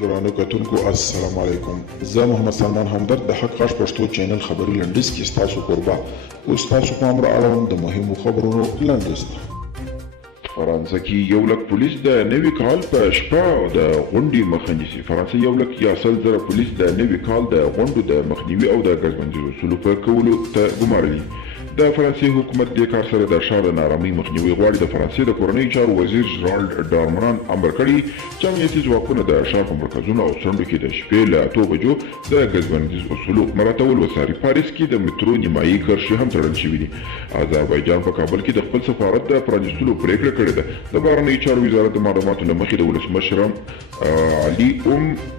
درانه کتونکو السلام علیکم. زه محمد سلمان همدرد د حق غږ پښتو چینل خبري لنډیز کې ستاسو کوربه اوس تاسو پام را اړوم د مهمو خبرونو لنډیز ته. فرانسه کې 1 لک پولیس د نوي کال په شپه د غونډې مخه نیسي. فرانسه 1 لک یا 100,000 پولیس د نوي کال د غونډو د مخنیوي او د ګزمنځي اصولو په کولو ته ګمارلي. د فرانسې حکومت د کار سره د ښار د نارامۍ مخنیوي غواړي. د فرانسې د کورنۍ چارو وزیر ژرالډ ډارمران امر کړی چې امنیتي ځواکونه د ښار په مرکزونو او څنډو کې د شپې له 8 بجو د ګزمنځي اصولو مراعاتول وڅاري. پاریس کې د مترو نیمایي کرښې هم تړل شوي دي. اذربایجان په کابل کې د خپل سفارت د پرانیستلو پریکړه کړې ده. د بهرنیو چارو وزارت د معلوماتو له مخې د ولسمشر علي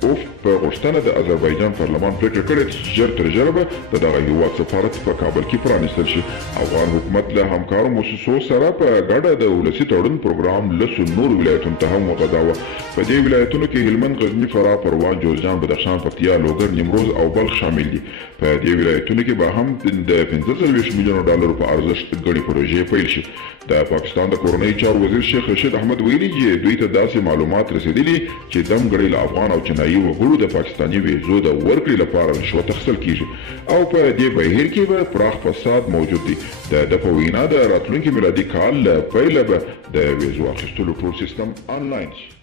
اوف په غوښتنه د اذربایجان پارلمان پریکړه کړې چې ژر تر ژره به د دغه هېواد سفارت په کابل کې پرانیستل شي. افغان حکومت له همکارو مؤسسو سره په ګډه د ولسي تړون پروګرام لسو نورو ولایتونو ته هم وغځاوه. په دې ولایتونو کې هلمند، غزني، فراه، پروان، جوزجان، بدخشان، پکتیا، لوګر، نیمروز او بلخ شامل دي. په دې ولایتونو کې به هم د 45 میلیونو ډالرو په ارزښت ګڼې پروژې پیل شي. د پاکستان د کورنۍ چارو وزیر شیخ رشید احمد ویلي چې دوی ته داسې معلومات رسېدلي چې دمګړۍ له افغان او چینایي وګړو د پاکستاني ویزو د ورکړې لپاره رشوت اخیستل کیږي او په دې بهیر کې به پراخ فساد موجود دی. د په وینا د راتلونکي میلادي کال له پیله به د ویزو اخیستلو ټول سیستم آنلاین شي.